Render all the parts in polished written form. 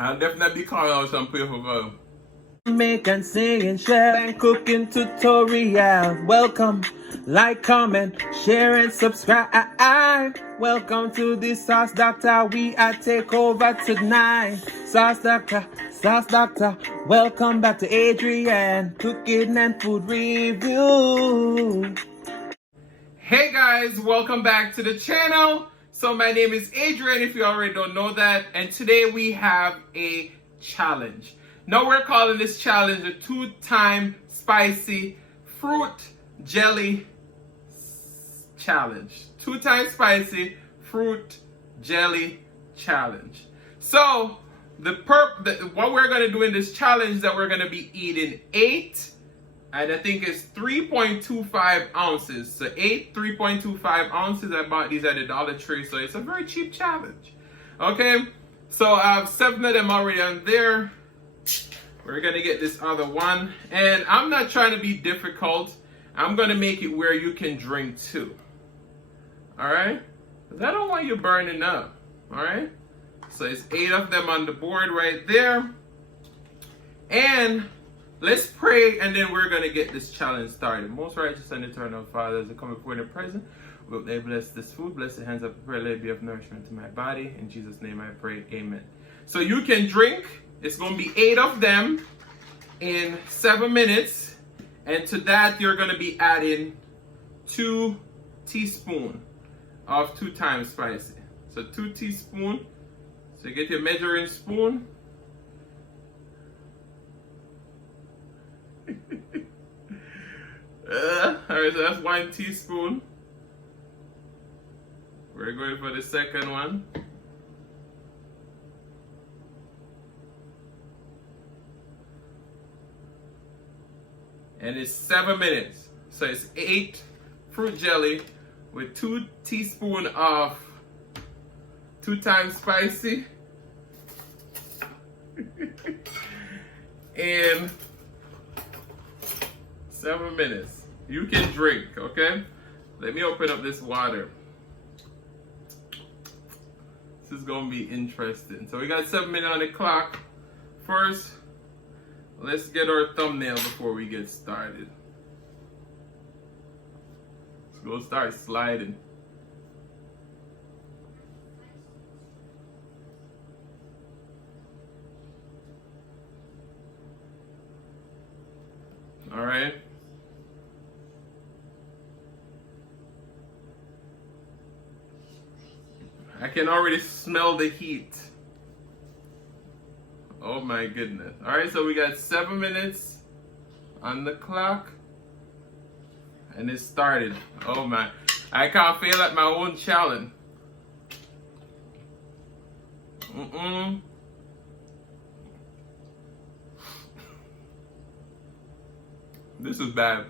I'll definitely call out some people for Jamaican singing, share and cooking tutorial. Welcome, like, comment, share and subscribe. Welcome to the Sauce Doctor. We are take over tonight. Sauce Doctor, Sauce Doctor. Welcome back to Adrian, cooking and food review. Hey guys, welcome back to the channel. So my name is Adrian, if you already don't know that, and today we have a challenge. Now we're calling this challenge a 2-time spicy fruit jelly challenge. 2-time spicy fruit jelly challenge. So what we're going to do in this challenge is that we're going to be eating 8, and I think it's 3.25 ounces. So 3.25 ounces. I bought these at the Dollar Tree, so it's a very cheap challenge. Okay, so I have 7 of them already on there. We're gonna get this other one, and I'm not trying to be difficult. I'm gonna make it where you can drink too. All right, because I don't want you burning up. All right, so it's 8 of them on the board right there, and let's pray, and then we're gonna get this challenge started. Most righteous and eternal Father, as I come before the present, will they bless this food, bless the hands of the prayer, let it be of nourishment to my body. In Jesus' name I pray, amen. So you can drink. It's going to be 8 of them in 7 minutes. And to that, you're going to be adding 2 teaspoons of 2-time spicy. So 2 teaspoons. So get your measuring spoon. Alright, so that's 1 teaspoon. We're going for the second one. And it's 7 minutes. So it's 8 fruit jelly with 2 teaspoons of 2-time spicy. In 7 minutes. You can drink, okay? Let me open up this water. This is gonna be interesting. So we got 7 minutes on the clock. First, let's get our thumbnail before we get started. Let's go start sliding. All right. I can already smell the heat. Oh my goodness. All right, so we got 7 minutes on the clock. And it started. Oh my. I can't fail at my own challenge. This is bad.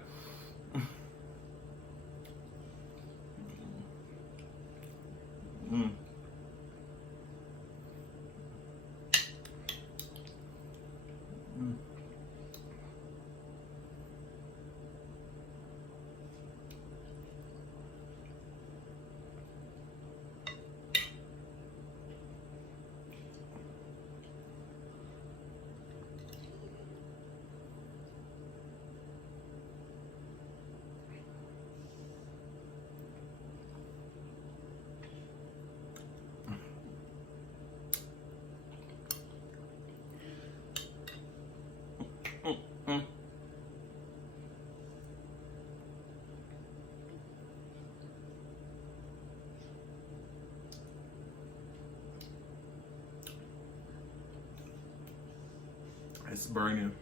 It's burning.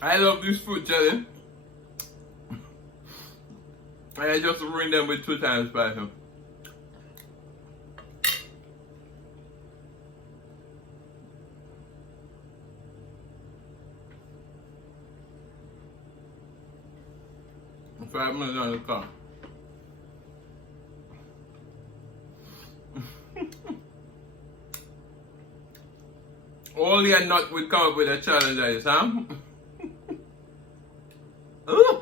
I love this fruit jelly. I just ruined them with 2-time spicy. 5 minutes on the car. Only a nut would come up with a challenge like this, huh? Ooh.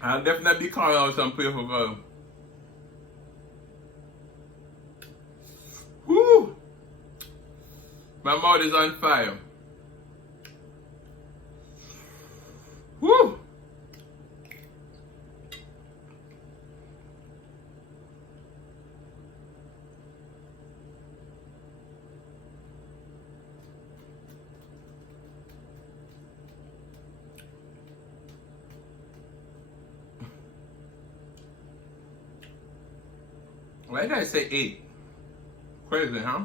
I'll definitely be calling out some people for woo! My mouth is on fire. Woo! Why did I say 8? Crazy, huh?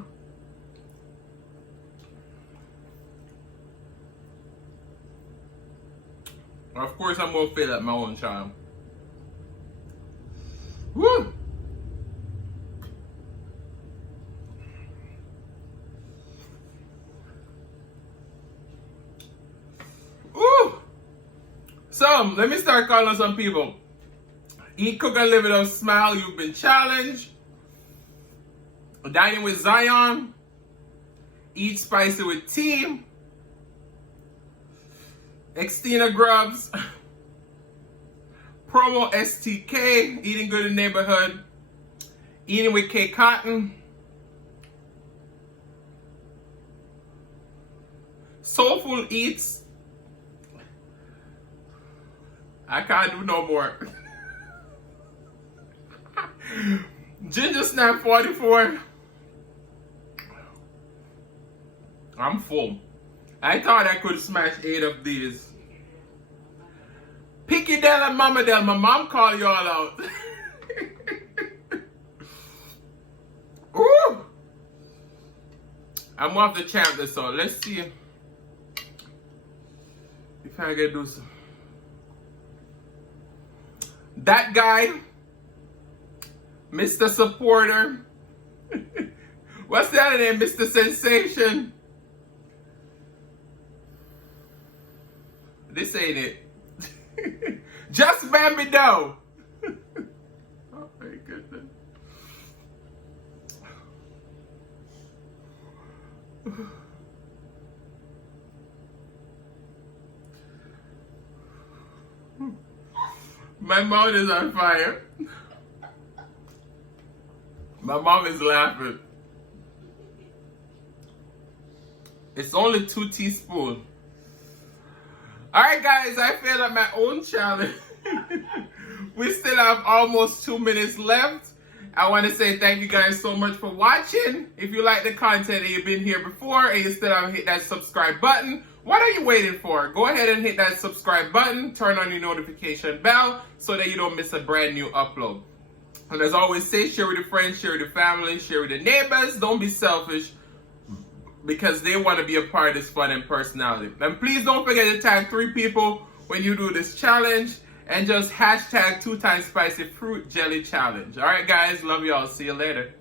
Of course, I'm gonna fail at my own child. Woo! Ooh! So, let me start calling some people. Eat, cook, and live it up. Smile. You've been challenged. Dining with Zion. Eat spicy with Team. Xtina Grubs. Promo STK. Eating good in neighborhood. Eating with K Cotton. Soulful Eats. I can't do no more. Ginger Snap 44. I'm full. I thought I could smash 8 of these. Picky Del and Mama Del. My mom called you all out. Ooh! I'm off the champ this, so let's see if I can do some. That guy, Mr. Supporter. What's the other name? Mr. Sensation. This ain't it. Just Bambi Doe. Oh my goodness. My mouth is on fire. My mom is laughing. It's only 2 teaspoons. Alright guys, I failed at my own challenge. We still have almost 2 minutes left. I want to say thank you guys so much for watching. If you like the content and you've been here before and you still haven't hit that subscribe button, what are you waiting for? Go ahead and hit that subscribe button, turn on your notification bell so that you don't miss a brand new upload. And as always say, share with your friends, share with your family, share with your neighbors. Don't be selfish because they want to be a part of this fun and personality. And please don't forget to tag 3 people when you do this challenge and just hashtag 2 times spicy fruit jelly challenge. All right, guys. Love y'all. See you later.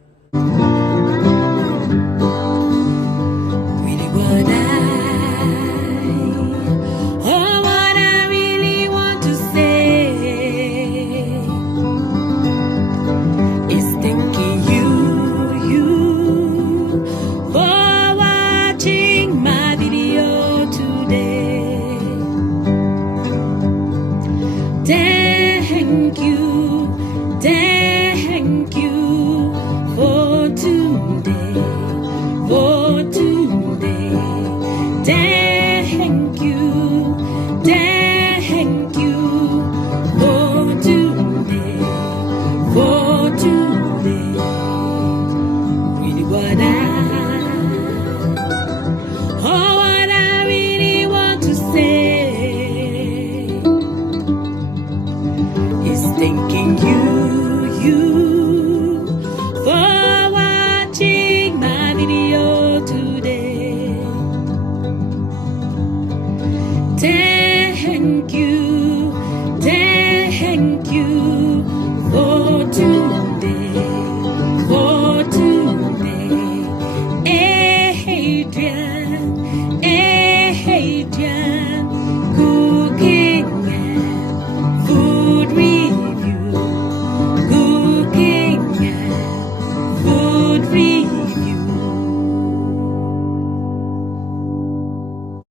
thank you.